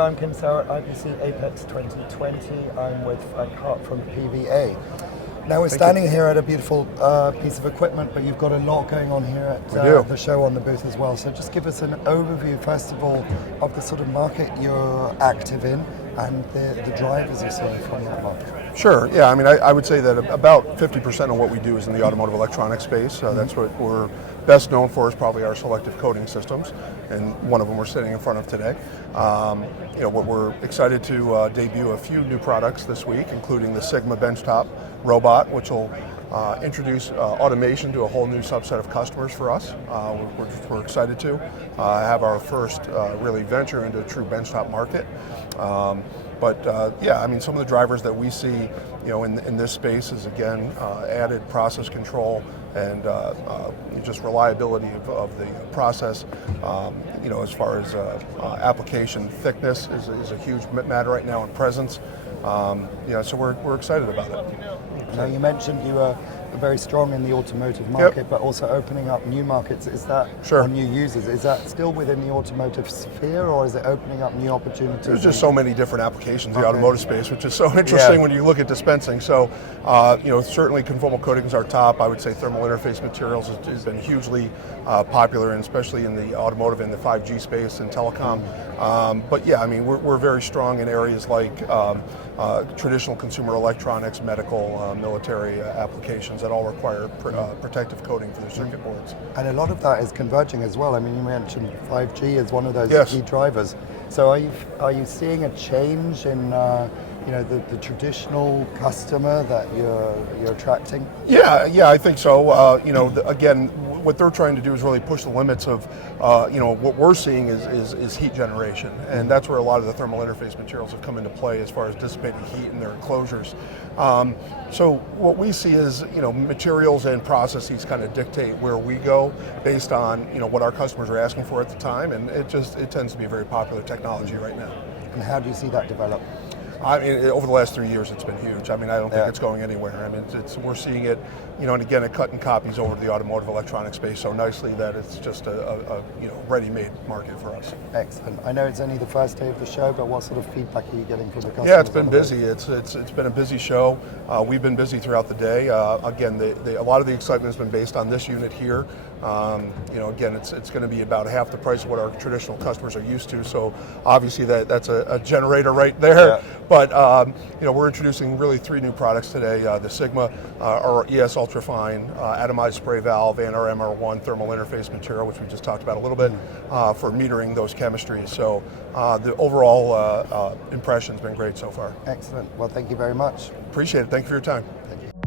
I'm Kim Sauer at IPC Apex 2020. I'm with Frank Hart from PVA. Now we're standing here at a beautiful piece of equipment, but you've got a lot going on here at the show on the booth as well. So just give us an overview, first of all, of the sort of market you're active in and the drivers you're seeing from that market. Sure, yeah, I mean, I would say that about 50% of what we do is in the automotive electronics space. That's what we're best known for, is probably our selective coating systems, and one of them we're sitting in front of today. What we're excited to debut a few new products this week, including the Sigma benchtop robot, which will introduce automation to a whole new subset of customers for us. We're excited to have our first really venture into a true benchtop market. Yeah, I mean, some of the drivers that we see, in this space is, again, added process control and just reliability of the process. As far as application thickness is a huge matter right now, and presence. So we're excited about it. Now, you mentioned you are very strong in the automotive market, but also opening up new markets. Is that, or new users, is that still within the automotive sphere, or is it opening up new opportunities? There's just so many different applications in the automotive space, which is so interesting when you look at dispensing. So, certainly conformal coating is our top. I would say thermal interface materials has been hugely popular, and especially in the automotive and the 5G space and telecom. But yeah, I mean, we're very strong in areas like traditional consumer electronics, medical, military applications that all require protective coating for the circuit boards. And a lot of that is converging as well. I mean, you mentioned 5G as one of those key drivers. So are you seeing a change in the traditional customer that you're attracting? Yeah, I think so. Again, what they're trying to do is really push the limits of, what we're seeing is heat generation, and that's where a lot of the thermal interface materials have come into play as far as dissipating heat in their enclosures. So what we see is, materials and processes kind of dictate where we go based on, what our customers are asking for at the time, and it tends to be a very popular technology right now. And how do you see that develop? I mean, over the last 3 years, it's been huge. I mean, I don't think it's going anywhere. I mean, we're seeing it, and again, it cutting copies over to the automotive electronic space so nicely that it's just a ready-made market for us. Excellent. I know it's only the first day of the show, but what sort of feedback are you getting from the customers? Yeah, it's been busy. It's been a busy show. We've been busy throughout the day. Again, a lot of the excitement has been based on this unit here. Again, it's going to be about half the price of what our traditional customers are used to. So obviously that's a generator right there. Yeah. But we're introducing really 3 new products today. The Sigma, our ES Ultrafine atomized spray valve, and our MR1 thermal interface material, which we just talked about a little bit, for metering those chemistries. So the overall impression's been great so far. Excellent. Well, thank you very much. Appreciate it. Thank you for your time. Thank you.